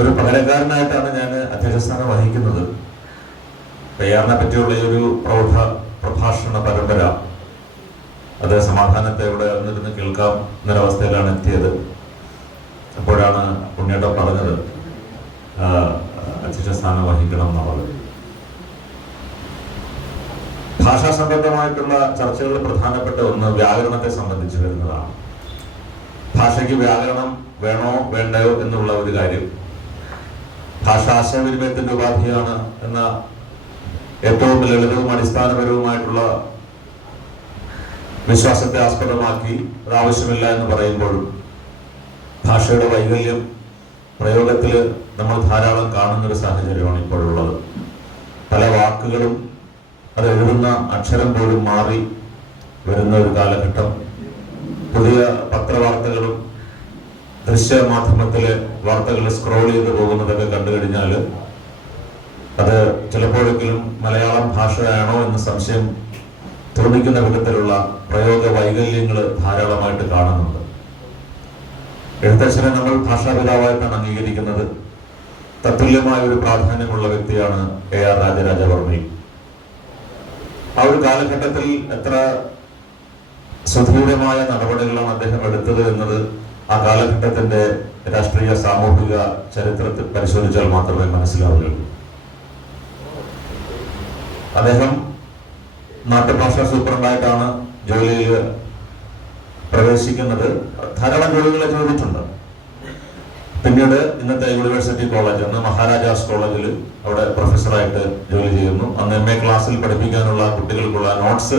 ഒരു പകരക്കാരനായിട്ടാണ് ഞാൻ അധ്യക്ഷസ്ഥാനം വഹിക്കുന്നത്. പെയ്യാറിനെ പറ്റിയുള്ള ഈ ഒരു പ്രൗഢ പ്രഭാഷണ പരമ്പര അത് സമാധാനത്തെ ഇവിടെ വന്നിരുന്ന് കേൾക്കാം എന്നൊരവസ്ഥയിലാണ് എത്തിയത്. അപ്പോഴാണ് ഉണ്ണിയേട്ടൻ പറഞ്ഞത് അധ്യക്ഷസ്ഥാനം വഹിക്കണം എന്നുള്ളത്. ഭാഷാ സംബന്ധമായിട്ടുള്ള ചർച്ചകളിൽ പ്രധാനപ്പെട്ട ഒന്ന് വ്യാകരണത്തെ സംബന്ധിച്ച് വരുന്നതാണ്. ഭാഷയ്ക്ക് വ്യാകരണം വേണോ വേണ്ടയോ എന്നുള്ള ഒരു കാര്യം. ഭാഷ ആശയവിനിമയത്തിന്റെ ഉപാധിയാണ് എന്ന ഏറ്റവും ലളിതവും അടിസ്ഥാനപരവുമായിട്ടുള്ള വിശ്വാസത്തെ ആസ്പദമാക്കി അത് ആവശ്യമില്ല എന്ന് പറയുമ്പോഴും ഭാഷയുടെ വൈകല്യം പ്രയോഗത്തിൽ നമ്മൾ ധാരാളം കാണുന്നൊരു സാഹചര്യമാണ് ഇപ്പോഴുള്ളത്. പല വാക്കുകളും അത് എഴുതുന്ന അക്ഷരം പോലും മാറി വരുന്ന ഒരു കാലഘട്ടം. പുതിയ പത്രവാർത്തകളും ദൃശ്യമാധ്യമത്തിലെ വാർത്തകൾ സ്ക്രോൾ ചെയ്ത് പോകുന്നതൊക്കെ കണ്ടു കഴിഞ്ഞാൽ അത് ചിലപ്പോഴെങ്കിലും മലയാളം ഭാഷയാണോ എന്ന് സംശയം തോന്നിക്കുന്ന വിധത്തിലുള്ള പ്രയോഗ വൈകല്യങ്ങൾ ധാരാളമായിട്ട് കാണുന്നുണ്ട്. എഴുത്തച്ഛനെ നമ്മൾ ഭാഷാപിതാവായിട്ടാണ് അംഗീകരിക്കുന്നത്. തത്തുല്യമായ ഒരു പ്രാധാന്യമുള്ള വ്യക്തിയാണ് AR രാജരാജവർമ്മയും. ആ ഒരു കാലഘട്ടത്തിൽ എത്ര സുദീർഘമായ നടപടികളാണ് അദ്ദേഹം എടുത്തത് എന്നത് ആ കാലഘട്ടത്തിന്റെ രാഷ്ട്രീയ സാമൂഹിക ചരിത്രത്തിൽ പരിശോധിച്ചാൽ മാത്രമേ മനസ്സിലാവുകയുള്ളൂ. അദ്ദേഹം നാട്ടുഭാഷാ സൂപ്രണ്ടായിട്ടാണ് ജോലിയിൽ പ്രവേശിക്കുന്നത്. ധാരാളം ജോലികളെ ചെയ്തിട്ടുണ്ട്. പിന്നീട് ഇന്നത്തെ യൂണിവേഴ്സിറ്റി കോളേജ്, അന്ന് മഹാരാജാസ് കോളേജിൽ അവിടെ പ്രൊഫസറായിട്ട് ജോലി ചെയ്യുന്നു. അന്ന് MA ക്ലാസ്സിൽ പഠിപ്പിക്കാനുള്ള കുട്ടികൾക്കുള്ള നോട്ട്സ്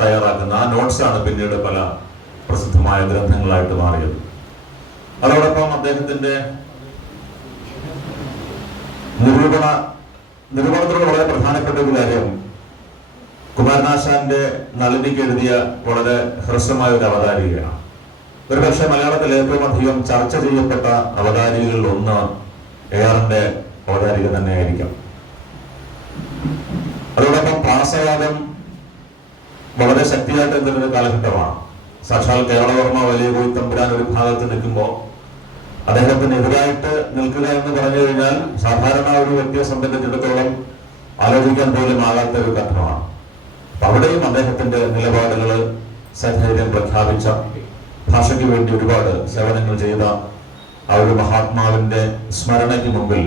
തയ്യാറാക്കുന്ന ആ നോട്ട്സാണ് പിന്നീട് പല പ്രസിദ്ധമായ ഗ്രന്ഥങ്ങളായിട്ട് മാറിയത്. അതോടൊപ്പം അദ്ദേഹത്തിന്റെ നിരൂപണത്തിലുള്ള വളരെ പ്രധാനപ്പെട്ട ഒരു കാര്യം കുമാരനാശാന്റെ നളിനിക്ക് എഴുതിയ വളരെ ഹ്രസ്വമായ ഒരു അവതാരികയാണ്. ഒരുപക്ഷെ മലയാളത്തിൽ ഏറ്റവും അധികം ചർച്ച ചെയ്യപ്പെട്ട അവതാരികകളിൽ ഒന്ന് ARന്റെ അവതാരിക തന്നെയായിരിക്കാം. അതോടൊപ്പം പ്രാസവാദം വളരെ ശക്തിയായിട്ട് നിൽക്കുന്ന കാലഘട്ടമാണ്. സാക്ഷാൽ കേരളവർമ്മ വലിയ കോയി തമ്പുരാൻ ഒരു ഭാഗത്ത് നിൽക്കുമ്പോൾ അദ്ദേഹത്തിനെതിരായിട്ട് നിൽക്കുക എന്ന് പറഞ്ഞു കഴിഞ്ഞാൽ സാധാരണ ഒരു വ്യക്തിയെ സംബന്ധിച്ചിടത്തോളം ആലോചിക്കാൻ പോലും ആകാത്ത ഒരു ഘട്ടമാണ്. അവിടെയും അദ്ദേഹത്തിന്റെ നിലപാടുകൾ സധൈര്യം പ്രഖ്യാപിച്ച, ഭാഷയ്ക്ക് വേണ്ടി ഒരുപാട് സേവനങ്ങൾ ചെയ്ത ആ ഒരു മഹാത്മാവിന്റെ സ്മരണയ്ക്ക് മുമ്പിൽ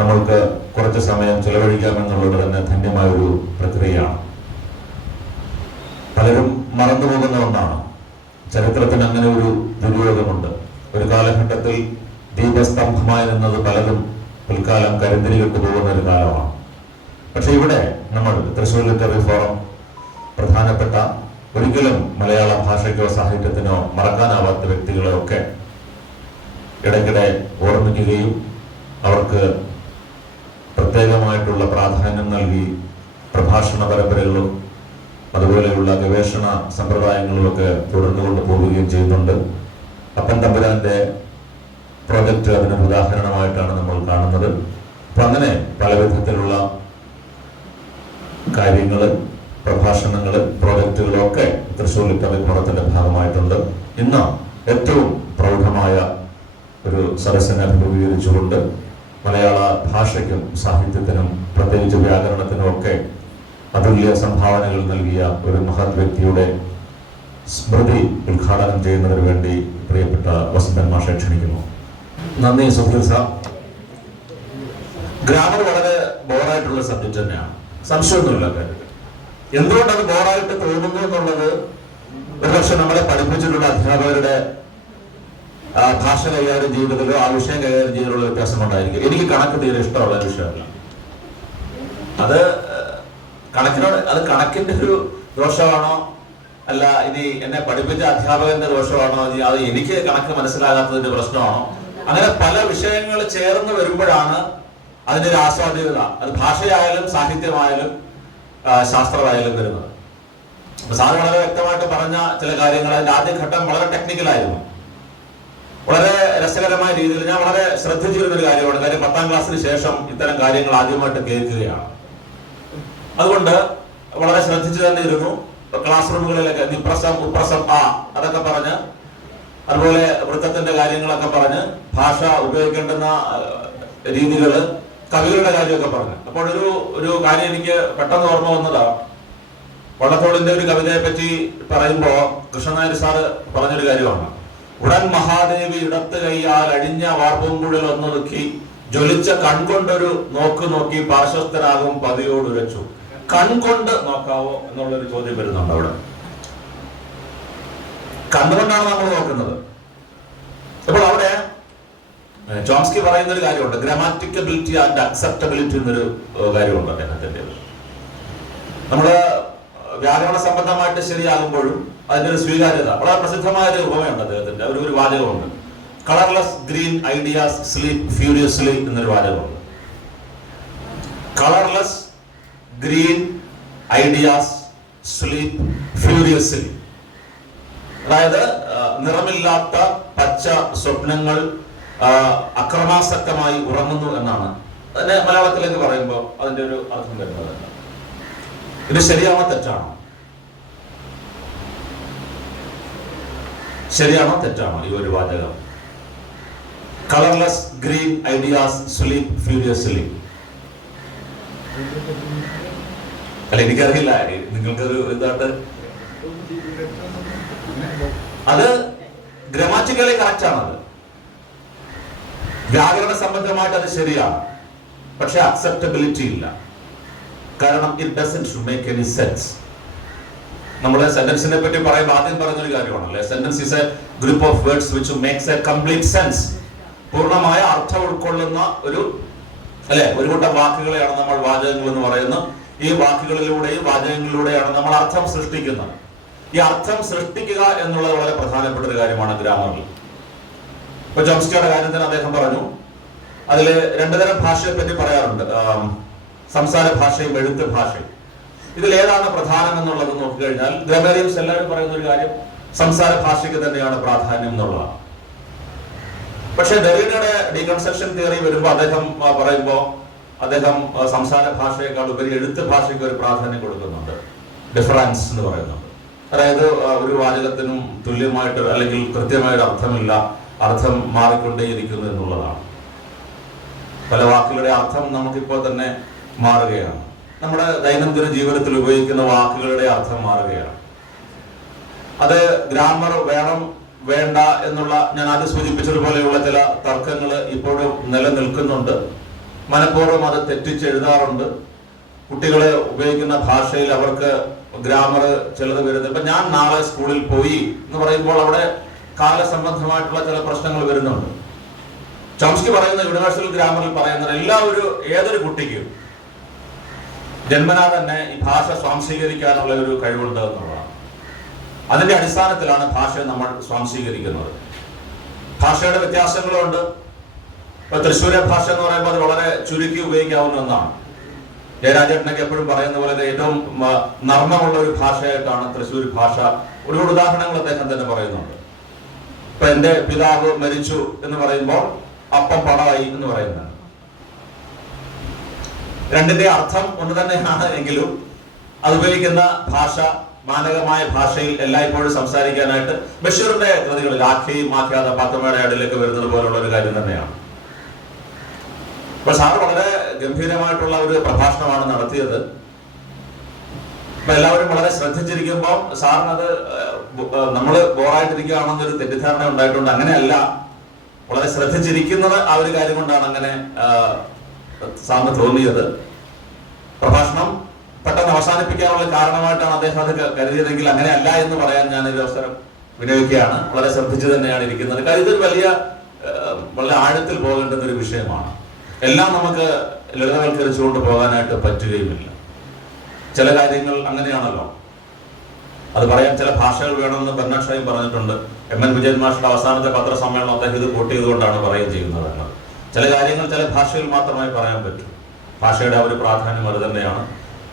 നമ്മൾക്ക് കുറച്ച് സമയം ചെലവഴിക്കാമെന്നുള്ളത് തന്നെ ധന്യമായ ഒരു പ്രക്രിയയാണ്. പലരും മറന്നുപോകുന്ന ഒന്നാണ്. ചരിത്രത്തിന് അങ്ങനെ ഒരു ദുര്യോഗമുണ്ട്. ഒരു കാലഘട്ടത്തിൽ ദീപസ്തംഭമായി നിന്നത് പലതും പിൽക്കാലം കരിന്തിരികെട്ട് പോകുന്ന ഒരു കാലമാണ്. പക്ഷെ ഇവിടെ നമ്മൾ തൃശ്ശൂർ ലിറ്റററി ഫോറം പ്രധാനപ്പെട്ട ഒരിക്കലും മലയാള ഭാഷയ്ക്കോ സാഹിത്യത്തിനോ മറക്കാനാവാത്ത വ്യക്തികളെ ഒക്കെ ഇടയ്ക്കിടെ ഓർമ്മിക്കുകയും അവർക്ക് പ്രത്യേകമായിട്ടുള്ള പ്രാധാന്യം നൽകി പ്രഭാഷണ പരമ്പരകളും അതുപോലെയുള്ള ഗവേഷണ സമ്പ്രദായങ്ങളും ഒക്കെ തുടർന്നു കൊണ്ടുപോവുകയും ചെയ്യുന്നുണ്ട്. അപ്പൻ തമ്പുരാന്റെ പ്രോജക്റ്റ് അതിനൊരു ഉദാഹരണമായിട്ടാണ് നമ്മൾ കാണുന്നത്. അപ്പൊ അങ്ങനെ പല വിധത്തിലുള്ള കാര്യങ്ങൾ, പ്രഭാഷണങ്ങൾ, പ്രോജക്റ്റുകളും ഒക്കെ തൃശ്ശൂർ ലിറ്റററി ഫോറത്തിന്റെ ഭാഗമായിട്ടുണ്ട്. ഇന്ന് ഏറ്റവും പ്രൗഢമായ ഒരു സദസ്സിനെ അഭിമുഖീകരിച്ചുകൊണ്ട് മലയാള ഭാഷയ്ക്കും സാഹിത്യത്തിനും പ്രത്യേകിച്ച് വ്യാകരണത്തിനും ഒക്കെ അതുല്യ സംഭാവനകൾ നൽകിയ ഒരു മഹത് വ്യക്തിയുടെ സ്മൃതി ഉദ്ഘാടനം ചെയ്യുന്നതിന് വേണ്ടി പ്രിയപ്പെട്ട വസന്തൻ മാഷെ ക്ഷണിക്കുന്നു. നന്ദി സുധീർ സാർ. ഗ്രാമർ വളരെ ബോറായിട്ടുള്ള സബ്ജക്ട് തന്നെയാണ്, സംശയമൊന്നുമില്ല. എന്തുകൊണ്ട് അത് ബോറായിട്ട് തോന്നുന്നു എന്നുള്ളത് ഒരുപക്ഷെ നമ്മളെ പഠിപ്പിച്ചിട്ടുള്ള അധ്യാപകരുടെ ഭാഷ കൈകാര്യം ചെയ്യുന്നതിലോ ആ വിഷയം കൈകാര്യം ചെയ്യുന്നതിലുള്ള വ്യത്യാസം കൊണ്ടായിരിക്കും. എനിക്ക് കണക്ക് തീരെ ഇഷ്ടമുള്ള വിഷയമല്ല. അത് കണക്കിനോട് അത് കണക്കിന്റെ ഒരു ദോഷമാണോ അല്ല ഇനി എന്നെ പഠിപ്പിച്ച അധ്യാപകന്റെ ദോഷമാണോ അത് എനിക്ക് കണക്ക് മനസ്സിലാകാത്തതിന്റെ പ്രശ്നമാണോ, അങ്ങനെ പല വിഷയങ്ങൾ ചേർന്ന് വരുമ്പോഴാണ് അതിന്റെ ഒരു ആസ്വാദ്യത, അത് ഭാഷയായാലും സാഹിത്യമായാലും ശാസ്ത്രമായാലും വരുന്നത്. സാർ വളരെ വ്യക്തമായിട്ട് പറഞ്ഞ ചില കാര്യങ്ങൾ, അതിന്റെ ആദ്യഘട്ടം വളരെ ടെക്നിക്കലായിരുന്നു. വളരെ രസകരമായ രീതിയിൽ ഞാൻ വളരെ ശ്രദ്ധിച്ചിരുന്നൊരു കാര്യമാണ്. കാര്യം 10ാം ക്ലാസ്സിന് ശേഷം ഇത്തരം കാര്യങ്ങൾ ആദ്യമായിട്ട് കേൾക്കുകയാണ്. അതുകൊണ്ട് വളരെ ശ്രദ്ധിച്ചു തന്നെ ഇരുന്നു. ക്ലാസ് റൂമുകളിലൊക്കെ നിപ്രസം ഉപ്രസം അതൊക്കെ പറഞ്ഞ് അതുപോലെ വൃത്തത്തിന്റെ കാര്യങ്ങളൊക്കെ പറഞ്ഞ് ഭാഷ ഉപയോഗിക്കേണ്ടുന്ന രീതികള്, കവികളുടെ കാര്യമൊക്കെ പറഞ്ഞു. അപ്പോൾ ഒരു കാര്യം എനിക്ക് പെട്ടെന്ന് ഓർമ്മ വന്നതാണ്. വള്ളത്തോളിന്റെ ഒരു കവിതയെ പറ്റി പറയുമ്പോ കൃഷ്ണനായർ സാറ് പറഞ്ഞൊരു കാര്യമാണ്. ഉടൻ മഹാദേവി ഇടത്ത് കൈയാൽ അഴിഞ്ഞ വാർപ്പുംകുഴൽ ഒന്നൊതുക്കി ജ്വലിച്ച കൺകൊണ്ടൊരു നോക്കി പാർശ്വസ്ഥനാകും പതിയോട് ഉരച്ചു. കൺകൊണ്ട് നോക്കാവോ എന്നുള്ളൊരു ചോദ്യം വരുന്നുണ്ട് അവിടെ. കണ്ണുകൊണ്ടാണ് നമ്മൾ നോക്കുന്നത്. അപ്പോൾ അവിടെ ചോംസ്കി പറയുന്ന ഒരു കാര്യമുണ്ട്, ഗ്രാമാറ്റിക്കബിലിറ്റി ആൻഡ് അക്സെപ്റ്റബിലിറ്റി എന്നൊരു കാര്യമുണ്ട് അദ്ദേഹത്തിന്റെ. നമ്മള് വ്യാകരണ സംബന്ധമായിട്ട് ശരിയാകുമ്പോഴും അതിന്റെ ഒരു സ്വീകാര്യത, വളരെ പ്രസിദ്ധമായ ഒരു ഉപമയുണ്ട് അദ്ദേഹത്തിന്റെ. ഒരു വാചകമുണ്ട്, colourless green ideas sleep furiously എന്നൊരു വാചകമുണ്ട്. Colourless green ideas sleep furiously, അതായത് നിറമില്ലാത്ത പച്ച സ്വപ്നങ്ങൾ അക്രമാസക്തമായി ഉറങ്ങുന്നു എന്നാണ് അതിനെ മലയാളത്തിലേക്ക് പറയുമ്പോൾ അതിന്റെ ഒരു അർത്ഥം വരുന്നത്. ഇത് ശരിയാണോ തെറ്റാണോ? ശരിയാണോ തെറ്റാണോ ഈ ഒരു വാചകം? Colourless green ideas sleep ഫ്യൂരിയസ്ലി. അല്ല, എനിക്കറിയില്ല, നിങ്ങൾക്കൊരു ഇതായിട്ട് അത് ഗ്രാമാറ്റിക്കലി കറക്റ്റ് ആണത്, വ്യാകരണ സംബന്ധമായിട്ട് അത് ശരിയാണ്. പക്ഷെ അക്സെപ്റ്റബിലിറ്റി ഇല്ല. കാരണം it doesn't make any sense. നമ്മൾ സെന്റൻസിനെ പറ്റി പറയുമ്പോൾ ആദ്യം പറഞ്ഞൊരു കാര്യമാണല്ലേ, sentence is a group of words which makes a complete sense. പൂർണ്ണമായ അർത്ഥം ഉൾക്കൊള്ളുന്ന ഒരു കൂട്ടം വാക്കുകളെയാണ് നമ്മൾ വാചകങ്ങൾ എന്ന് പറയുന്നത്. ഈ വാക്കുകളിലൂടെയും വാചകങ്ങളിലൂടെയാണ് നമ്മൾ അർത്ഥം സൃഷ്ടിക്കുന്നത്. ഈ അർത്ഥം സൃഷ്ടിക്കുക എന്നുള്ളത് വളരെ പ്രധാനപ്പെട്ട ഒരു കാര്യമാണ് ഗ്രാമറിൽ. ഇപ്പൊ ചോംസ്കിയുടെ കാര്യത്തിന് അദ്ദേഹം പറഞ്ഞു, അതില് രണ്ടു തരം ഭാഷയെ പറ്റി പറയാറുണ്ട്, സംസാര ഭാഷയും എഴുത്ത് ഭാഷയും. ഇതിൽ ഏതാണ് പ്രധാനം എന്നുള്ളത് നോക്കിക്കഴിഞ്ഞാൽ ഗ്രാമറിയൻസ് എല്ലാവരും പറയുന്ന ഒരു കാര്യം സംസാര ഭാഷയ്ക്ക് തന്നെയാണ് പ്രാധാന്യം എന്നുള്ളതാണ്. പക്ഷെ ഡെറിഡയുടെ ഡീകൺസ്ട്രക്ഷൻ തിയറി വരുമ്പോൾ അദ്ദേഹം സംസാര ഭാഷയേക്കാൾ ഉപരി എഴുത്ത് ഭാഷയ്ക്ക് ഒരു പ്രാധാന്യം കൊടുക്കുന്നുണ്ട്, ഡിഫറൻസ് എന്ന് പറയുന്നുണ്ട്. അതായത് ഒരു വാചകത്തിനും തുല്യമായിട്ട് അല്ലെങ്കിൽ കൃത്യമായിട്ട് അർത്ഥമില്ല, അർത്ഥം മാറിക്കൊണ്ടേയിരിക്കുന്നു എന്നുള്ളതാണ്. പല വാക്കുകളുടെ അർത്ഥം നമുക്കിപ്പോൾ തന്നെ മാറുകയാണ്. നമ്മുടെ ദൈനംദിന ജീവിതത്തിൽ ഉപയോഗിക്കുന്ന വാക്കുകളുടെ അർത്ഥം മാറുകയാണ്. അത് ഗ്രാമർ വേണം വേണ്ട എന്നുള്ള ഞാൻ ആദ്യം സൂചിപ്പിച്ചതുപോലെയുള്ള ചില തർക്കങ്ങൾ ഇപ്പോഴും നിലനിൽക്കുന്നുണ്ട്. മനഃപൂർവ്വം അത് തെറ്റിച്ചെഴുതാറുണ്ട്. കുട്ടികളെ ഉപയോഗിക്കുന്ന ഭാഷയിൽ അവർക്ക് ഗ്രാമർ ചിലത് വരുന്നത്. ഇപ്പൊ ഞാൻ നാളെ സ്കൂളിൽ പോയി എന്ന് പറയുമ്പോൾ അവിടെ കാലസംബന്ധമായിട്ടുള്ള ചില പ്രശ്നങ്ങൾ വരുന്നുണ്ട്. ചോംസ്കി പറയുന്ന യൂണിവേഴ്സൽ ഗ്രാമറിൽ പറയുന്നത് ഏതൊരു കുട്ടിക്കും ജന്മനാ തന്നെ ഈ ഭാഷ സ്വാംശീകരിക്കാനുള്ള ഒരു കഴിവുണ്ട് എന്നുള്ളതാണ്. അതിന്റെ അടിസ്ഥാനത്തിലാണ് ഭാഷയെ നമ്മൾ സ്വാംശീകരിക്കുന്നത്. ഭാഷയുടെ വ്യത്യാസങ്ങളുണ്ട്. ഇപ്പൊ തൃശ്ശൂരെ ഭാഷ എന്ന് പറയുമ്പോൾ അത് വളരെ ചുരുക്കി ഉപയോഗിക്കാവുന്ന ഒന്നാണ്. ജയരാജേട്ടനൊക്കെ എപ്പോഴും പറയുന്ന പോലെ ഏറ്റവും നർമ്മമുള്ള ഒരു ഭാഷയായിട്ടാണ് തൃശ്ശൂർ ഭാഷ. ഒരുപാട് ഉദാഹരണങ്ങൾ അദ്ദേഹം തന്നെ പറയുന്നുണ്ട്. ഇപ്പൊ എന്റെ പിതാവ് മരിച്ചു എന്ന് പറയുമ്പോൾ അപ്പം പടവായി എന്ന് പറയുന്നത്. രണ്ടിന്റെ അർത്ഥം ഒന്ന് തന്നെയാണ് എങ്കിലും അത് ഉപയോഗിക്കുന്ന ഭാഷ മാനകമായ ഭാഷയിൽ എല്ലായ്പ്പോഴും സംസാരിക്കാനായിട്ട് ബഷീറിന്റെ കൃതികളിൽ ആഖ്യയും ആഖ്യാത പാത്തമ്മയുടെ ആടിലേക്ക് വരുന്നത് പോലുള്ള ഒരു കാര്യം തന്നെയാണ്. അപ്പൊ സാറ് വളരെ ഗംഭീരമായിട്ടുള്ള ഒരു പ്രഭാഷണമാണ് നടത്തിയത്. അപ്പൊ എല്ലാവരും വളരെ ശ്രദ്ധിച്ചിരിക്കുമ്പോൾ സാറിനത് നമ്മള് ബോറായിട്ടിരിക്കുകയാണെന്നൊരു തെറ്റിദ്ധാരണ ഉണ്ടായിട്ടുണ്ട്. അങ്ങനെയല്ല, വളരെ ശ്രദ്ധിച്ചിരിക്കുന്നത് ആ ഒരു കാര്യം കൊണ്ടാണ് അങ്ങനെ സാറിന് തോന്നിയത്. പ്രഭാഷണം പെട്ടെന്ന് അവസാനിപ്പിക്കാനുള്ള കാരണമായിട്ടാണ് അദ്ദേഹം അത് കരുതിയതെങ്കിൽ അങ്ങനെയല്ല എന്ന് പറയാൻ ഞാൻ ഒരു അവസരം വിനിയോഗിക്കുകയാണ്. വളരെ ശ്രദ്ധിച്ചു തന്നെയാണ് ഇരിക്കുന്നത്. കാര്യം ഇതൊരു വളരെ ആഴത്തിൽ പോകേണ്ടുന്ന ഒരു വിഷയമാണ്. എല്ലാം നമുക്ക് ലളിതവൽക്കരിച്ചുകൊണ്ട് പോകാനായിട്ട് പറ്റുകയുമില്ല. ചില കാര്യങ്ങൾ അങ്ങനെയാണല്ലോ. അത് പറയാൻ ചില ഭാഷകൾ വേണമെന്ന് ബെർണാഡ് ഷായും പറഞ്ഞിട്ടുണ്ട്. എം.എൻ. വിജയൻ മാഷയുടെ അവസാനത്തെ പത്രസമ്മേളനം അദ്ദേഹം ഇത് കോട്ട് ചെയ്തുകൊണ്ടാണ് പറയുകയും ചെയ്യുന്നത്. ചില കാര്യങ്ങൾ ചില ഭാഷയിൽ മാത്രമായി പറയാൻ പറ്റൂ. ഭാഷയുടെ ആ ഒരു പ്രാധാന്യം അത് തന്നെയാണ്.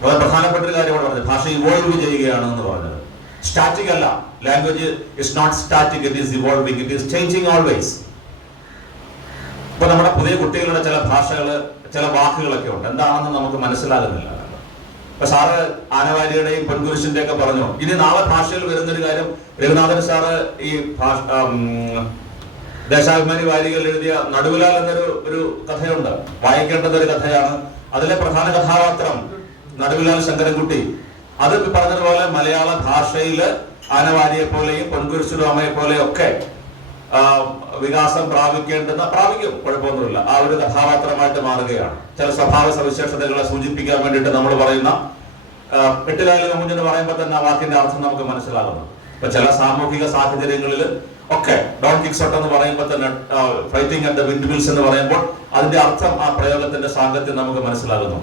വളരെ പ്രധാനപ്പെട്ട ഒരു കാര്യമാണ് പറഞ്ഞത്, ഭാഷ ഇവോൾവ് ചെയ്യുകയാണ് എന്ന് പറഞ്ഞത്. സ്റ്റാറ്റിക് അല്ല. Language is not static, it is evolving, it is changing always. ഇപ്പൊ നമ്മുടെ പുതിയ കുട്ടികളുടെ ചില ഭാഷകള്, ചില വാക്കുകളൊക്കെ ഉണ്ട്, എന്താണെന്ന് നമുക്ക് മനസ്സിലാകുന്നില്ല. ഇപ്പൊ സാറ് ആനവാരിയുടെയും പൊൻകുരിശിന്റെ ഒക്കെ പറഞ്ഞു. ഇനി നാളെ ഭാഷയിൽ വരുന്നൊരു കാര്യം, രഘുനാഥൻ സാറ് ഈ ദേശാഭിമാനി വാരികയിൽ എഴുതിയ നടുവിലാൽ എന്നൊരു കഥയുണ്ട്, വായിക്കേണ്ടത് ഒരു കഥയാണ്. അതിലെ പ്രധാന കഥാപാത്രം നടുവിലാൽ ശങ്കരൻകുട്ടി. അത് പറഞ്ഞതുപോലെ മലയാള ഭാഷയില് ആനവാരിയെ പോലെയും പൊൻകുരിശുരാമയെ പോലെയും ഒക്കെ വികാസം പ്രാപിക്കും, കുഴപ്പമൊന്നുമില്ല. ആ ഒരു കഥാപാത്രമായിട്ട് മാറുകയാണ്. ചില സ്വഭാവ സവിശേഷതകളെ സൂചിപ്പിക്കാൻ വേണ്ടിയിട്ട് നമ്മൾ പറയുന്ന എട്ടുകാലി മമ്മൂഞ്ഞെന്ന് പറയുമ്പോൾ തന്നെ ആ വാക്കിന്റെ അർത്ഥം നമുക്ക് മനസ്സിലാകുന്നു. ഇപ്പൊ ചില സാമൂഹിക സാഹചര്യങ്ങളിൽ ഒക്കെ ഡോൺ കിക്സോട്ട് എന്ന് പറയുമ്പോൾ തന്നെ fighting at the windmills എന്ന് പറയുമ്പോൾ അതിന്റെ അർത്ഥം, ആ പ്രയോഗത്തിന്റെ സാങ്കത്യം നമുക്ക് മനസ്സിലാകുന്നു.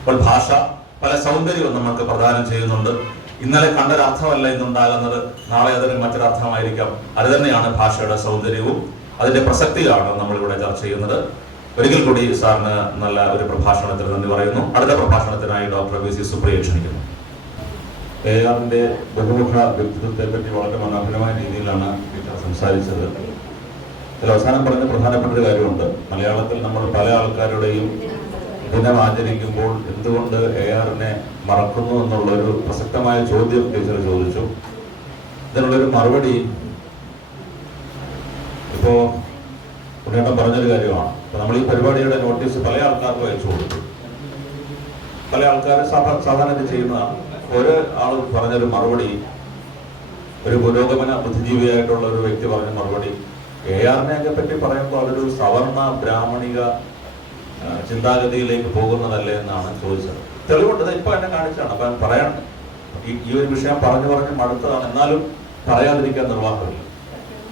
അപ്പോൾ ഭാഷ പല സൗന്ദര്യവും നമുക്ക് പ്രദാനം ചെയ്യുന്നുണ്ട്. ഇന്നലെ കണ്ടൊരർത്ഥമല്ല ഇന്നുണ്ടാകുന്നത്, നാളെ അതിന് മറ്റൊരർത്ഥമായിരിക്കാം. അത് തന്നെയാണ് ഭാഷയുടെ സൗന്ദര്യവും അതിന്റെ പ്രസക്തിയാണ് നമ്മളിവിടെ ചർച്ച ചെയ്യുന്നത്. ഒരിക്കൽ കൂടി സാറിന് നല്ല ഒരു പ്രഭാഷണത്തിന് നന്ദി പറയുന്നു. അടുത്ത പ്രഭാഷണത്തിനായി ഡോക്ടർ വി സി സുപ്രിയെ ക്ഷണിക്കുന്നു. ARന്റെ ബഹുമുഖ വ്യക്തിത്വത്തെ പറ്റി വളരെ മനോഹരമായ രീതിയിലാണ് ടീച്ചർ സംസാരിച്ചത്. ഇതിൽ അവസാനം പറഞ്ഞ പ്രധാനപ്പെട്ട ഒരു കാര്യമുണ്ട്. മലയാളത്തിൽ നമ്മൾ പല ആൾക്കാരുടെയും ദിനം ആചരിക്കുമ്പോൾ എന്തുകൊണ്ട് ARനെ മറക്കുന്നു എന്നുള്ളൊരു പ്രസക്തമായ ചോദ്യം ടീച്ചർ ചോദിച്ചു. ഇതിനുള്ളൊരു മറുപടി ഇപ്പോ ഉണ്ണേട്ടൻ പറഞ്ഞൊരു കാര്യമാണ്. അപ്പൊ നമ്മൾ ഈ പരിപാടിയുടെ നോട്ടീസ് പല ആൾക്കാർക്കും അയച്ചു കൊടുത്തു. പല ആൾക്കാർ സാധാരണ ഇത് ചെയ്യുന്നതാണ്. ഒരു ആൾ പറഞ്ഞൊരു മറുപടി, ഒരു പുരോഗമന ബുദ്ധിജീവിയായിട്ടുള്ള ഒരു വ്യക്തി പറഞ്ഞ മറുപടി, ARനെയൊക്കെ പറ്റി പറയുമ്പോൾ അതൊരു സവർണ ബ്രാഹ്മണിക ചിന്താഗതിയിലേക്ക് പോകുന്നതല്ലേ എന്നാണ് ചോദിച്ചത്. തെളിവുണ്ട്, ഇപ്പൊ എന്നെ കാണിച്ചാണ്. അപ്പൊ പറയാൻ ഈ ഒരു വിഷയം പറഞ്ഞു മടുത്തതാണ്. എന്നാലും പറയാതിരിക്കാൻ നിർവാഹമില്ല.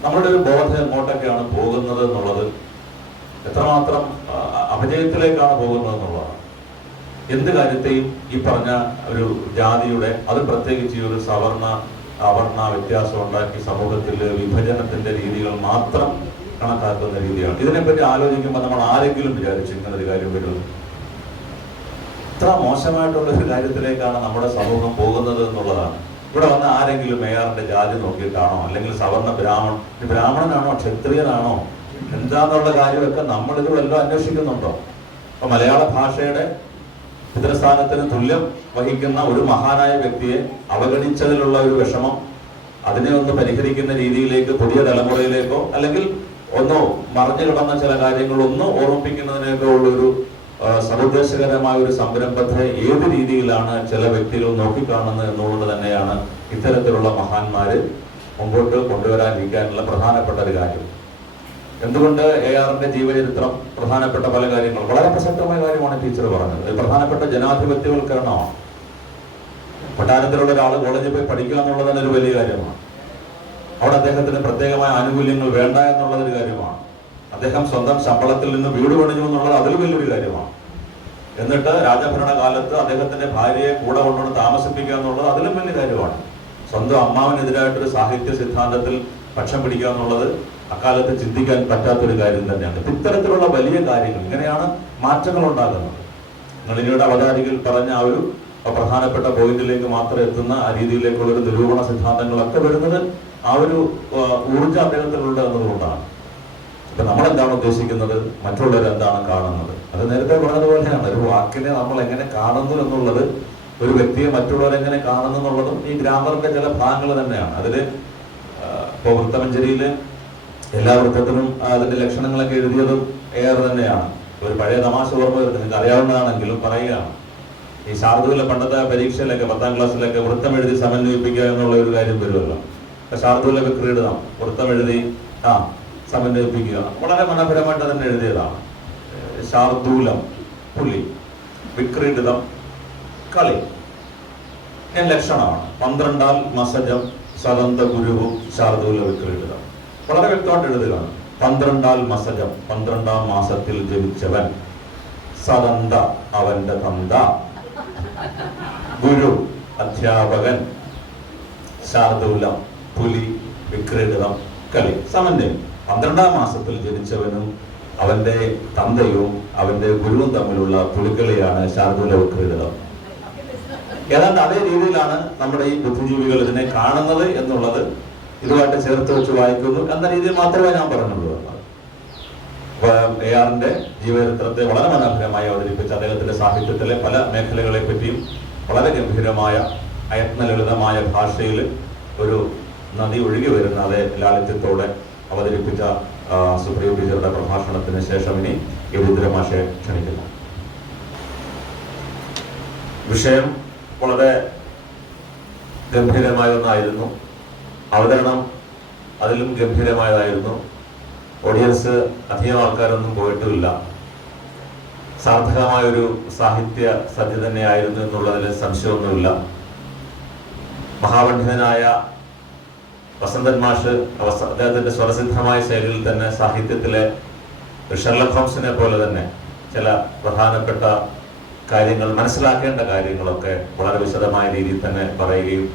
നമ്മുടെ ഒരു ബോധം എങ്ങോട്ടൊക്കെയാണ് പോകുന്നത് എന്നുള്ളത്, എത്രമാത്രം അപജയത്തിലേക്കാണ് പോകുന്നത് എന്നുള്ളതാണ്. എന്ത് കാര്യത്തെയും ഈ പറഞ്ഞ ഒരു ജാതിയുടെ, അത് പ്രത്യേകിച്ച് ഈ ഒരു സവർണ അവർണ വ്യത്യാസം ഉണ്ടാക്കി സമൂഹത്തിൽ വിഭജനത്തിന്റെ രീതികൾ മാത്രം കണക്കാക്കുന്ന രീതിയാണ്. ഇതിനെപ്പറ്റി ആലോചിക്കുമ്പോൾ നമ്മൾ ആരെങ്കിലും വിചാരിച്ചു ഇങ്ങനെ ഒരു കാര്യം വരുന്നത്? ഇത്ര മോശമായിട്ടുള്ള ഒരു കാര്യത്തിലേക്കാണ് നമ്മുടെ സമൂഹം പോകുന്നത് എന്നുള്ളതാണ്. ഇവിടെ വന്ന ആരെങ്കിലും ARന്റെ ജാതി നോക്കിയിട്ടാണോ, അല്ലെങ്കിൽ സവർണ ബ്രാഹ്മണനാണോ ക്ഷത്രിയനാണോ എന്താന്നുള്ള കാര്യമൊക്കെ നമ്മളിത് വല്ലതും അന്വേഷിക്കുന്നുണ്ടോ? അപ്പൊ മലയാള ഭാഷയുടെ പിതൃസ്ഥാനത്തിന് തുല്യം വഹിക്കുന്ന ഒരു മഹാനായ വ്യക്തിയെ അവഗണിച്ചതിലുള്ള ഒരു വിഷമം, അതിനെ ഒന്ന് പരിഹരിക്കുന്ന രീതിയിലേക്ക് പുതിയ തലമുറയിലേക്കോ അല്ലെങ്കിൽ ഒന്നോ മറിഞ്ഞു കിടന്ന ചില കാര്യങ്ങളൊന്ന് ഓർമ്മിപ്പിക്കുന്നതിനൊക്കെ ഉള്ളൊരു സമുദ്ദേശകരമായ ഒരു സംരംഭത്തെ ഏത് രീതിയിലാണ് ചില വ്യക്തികൾ നോക്കിക്കാണുന്നത് എന്നുള്ളത് തന്നെയാണ് ഇത്തരത്തിലുള്ള മഹാന്മാര് മുമ്പോട്ട് കൊണ്ടുവരാനിരിക്കാനുള്ള പ്രധാനപ്പെട്ട ഒരു കാര്യം. എന്തുകൊണ്ട് ARന്റെ ജീവചരിത്രം പ്രധാനപ്പെട്ട പല കാര്യങ്ങളും, വളരെ പ്രസക്തമായ കാര്യമാണ് ടീച്ചർ പറഞ്ഞത്. പ്രധാനപ്പെട്ട ജനാധിപത്യവൽക്കരണമാണ്. കൊട്ടാരത്തിലുള്ള ഒരാൾ കോളേജിൽ പോയി പഠിക്കുക എന്നുള്ളത് തന്നെ ഒരു വലിയ കാര്യമാണ്. അവിടെ അദ്ദേഹത്തിന് പ്രത്യേകമായ ആനുകൂല്യങ്ങൾ വേണ്ട എന്നുള്ളതൊരു കാര്യമാണ്. അദ്ദേഹം സ്വന്തം ശമ്പളത്തിൽ നിന്ന് വീട് പണിഞ്ഞു എന്നുള്ളത് അതിൽ വലിയൊരു കാര്യമാണ്. എന്നിട്ട് രാജഭരണകാലത്ത് അദ്ദേഹത്തിന്റെ ഭാര്യയെ കൂടെ കൊണ്ടുവന്ന് താമസിപ്പിക്കുക എന്നുള്ളത് അതിലും വലിയ കാര്യമാണ്. സ്വന്തം അമ്മാവനെതിരായിട്ടൊരു സാഹിത്യ സിദ്ധാന്തത്തിൽ പക്ഷം പിടിക്കുക എന്നുള്ളത് അക്കാലത്ത് ചിന്തിക്കാൻ പറ്റാത്തൊരു കാര്യം തന്നെയാണ്. ഇത്തരത്തിലുള്ള വലിയ കാര്യങ്ങൾ, ഇങ്ങനെയാണ് മാറ്റങ്ങൾ ഉണ്ടാകുന്നത്. നളിനിയുടെ അവതാരികൾ പറഞ്ഞ ആ ഒരു പ്രധാനപ്പെട്ട പോയിന്റിലേക്ക് മാത്രം എത്തുന്ന ആ രീതിയിലേക്കുള്ള ഒരു നിരൂപണ സിദ്ധാന്തങ്ങളൊക്കെ വരുന്നത് ആ ഒരു ഊർജ്ജം അദ്ദേഹത്തിലുണ്ട് എന്നതുകൊണ്ടാണ്. ഇപ്പൊ നമ്മളെന്താണ് ഉദ്ദേശിക്കുന്നത്, മറ്റുള്ളവർ എന്താണ് കാണുന്നത്, അത് നേരത്തെ പറഞ്ഞതുപോലെയാണ്. ഒരു വാക്കിനെ നമ്മൾ എങ്ങനെ കാണുന്നു എന്നുള്ളത്, ഒരു വ്യക്തിയെ മറ്റുള്ളവർ എങ്ങനെ കാണുന്നു എന്നുള്ളതും ഈ ഗ്രാമറിന്റെ ചില ഭാഗങ്ങൾ തന്നെയാണ്. അതില് ഇപ്പൊ വൃത്തമഞ്ജരിയില് എല്ലാ വൃത്തത്തിനും അതിന്റെ ലക്ഷണങ്ങളൊക്കെ എഴുതിയതും AR തന്നെയാണ്. ഒരു പഴയ തമാശ ഓർമ്മ വരുന്നത്, നിങ്ങൾക്ക് അറിയാവുന്നതാണെങ്കിലും പറയുകയാണ്. ഈ ശാർദൂല പണ്ടത്തെ പരീക്ഷയിലൊക്കെ 10ാം ക്ലാസ്സിലൊക്കെ വൃത്തം എഴുതി സമന്വയിപ്പിക്കുക എന്നുള്ള ഒരു കാര്യം വരുമല്ലോ. ശാർദൂല വിക്രീഡിതം, വൃത്തം എഴുതി സമന്വയിപ്പിക്കുക, വളരെ മനോഹരമായിട്ട് തന്നെ എഴുതിയതാണ്. ശാർദൂലം പുള്ളി, വിക്രീഡിതം കളി, ലക്ഷണമാണ്. 12 മസജം സദന്ത ഗുരുവും ശാർദൂല വിക്രീഡിതം, വളരെ വ്യക്തമായിട്ട് എഴുതുകയാണ്. 12 മസജം, 12ാം മാസത്തിൽ ജനിച്ചവൻ, സദന്ത അവന്റെ തന്ത, ഗുരു അധ്യാപകൻ, ശാർദൂലം പുലി, വിക്രീഡിതം കളി, സമന്വയം. 12ാം മാസത്തിൽ ജനിച്ചവനും അവന്റെ തന്തയും അവന്റെ ഗുരുവും തമ്മിലുള്ള പുലിക്കളിയാണ് ശാർദൂല വിക്രീഡിതം. ഏതാണ്ട് അതേ രീതിയിലാണ് നമ്മുടെ ഈ ബുദ്ധിജീവികൾ ഇതിനെ കാണുന്നത് എന്നുള്ളത് ഇതുമായിട്ട് ചേർത്ത് വെച്ച് വായിക്കുന്നു എന്ന രീതിയിൽ മാത്രമേ ഞാൻ പറഞ്ഞുള്ളൂ. AR-ന്റെ ജീവചരിത്രത്തെ വളരെ മനോഹരമായി അവതരിപ്പിച്ച അദ്ദേഹത്തിന്റെ സാഹിത്യത്തിലെ പല മേഖലകളെ പറ്റിയും വളരെ ഗംഭീരമായ അയത്നലളിതമായ ഭാഷയിൽ ഒരു നദി ഒഴുകി വരുന്ന അതേ ലാളിത്യത്തോടെ അവതരിപ്പിച്ച സുപ്രിയ ടീച്ചറുടെ പ്രഭാഷണത്തിന് ശേഷം ഇനി രുദ്രമാഷയെ ക്ഷണിക്കുന്നു. വിഷയം വളരെ ഗംഭീരമായ ഒന്നായിരുന്നു. അവതരണം അതിലും ഗംഭീരമായതായിരുന്നു. ഓഡിയൻസ് അധികം ആൾക്കാരൊന്നും പോയിട്ടുമില്ല. സാർത്ഥകമായൊരു സാഹിത്യ സദ്യ തന്നെയായിരുന്നു എന്നുള്ളതിൽ സംശയമൊന്നുമില്ല. മഹാപണ്ഡിതനായ വസന്തൻ മാഷ് അദ്ദേഹത്തിന്റെ സ്വരസിദ്ധമായ ശൈലിയിൽ തന്നെ സാഹിത്യത്തിലെ ഷെർലക് ഹോംസിനെ പോലെ തന്നെ ചില പ്രധാനപ്പെട്ട കാര്യങ്ങൾ, മനസ്സിലാക്കേണ്ട കാര്യങ്ങളൊക്കെ വളരെ വിശദമായ രീതിയിൽ തന്നെ പറയുകയും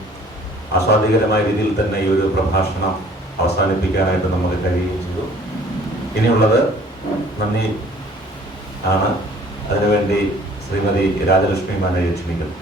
ആസ്വാദികരമായ രീതിയിൽ തന്നെ ഈ ഒരു പ്രഭാഷണം അവസാനിപ്പിക്കാനായിട്ട് നമുക്ക് കഴിയുകയും ചെയ്തു. ഇനിയുള്ളത് നന്ദി ആണ്. അതിനുവേണ്ടി ശ്രീമതി രാജലക്ഷ്മി മാനേജ് ക്ഷണിക്കുന്നു.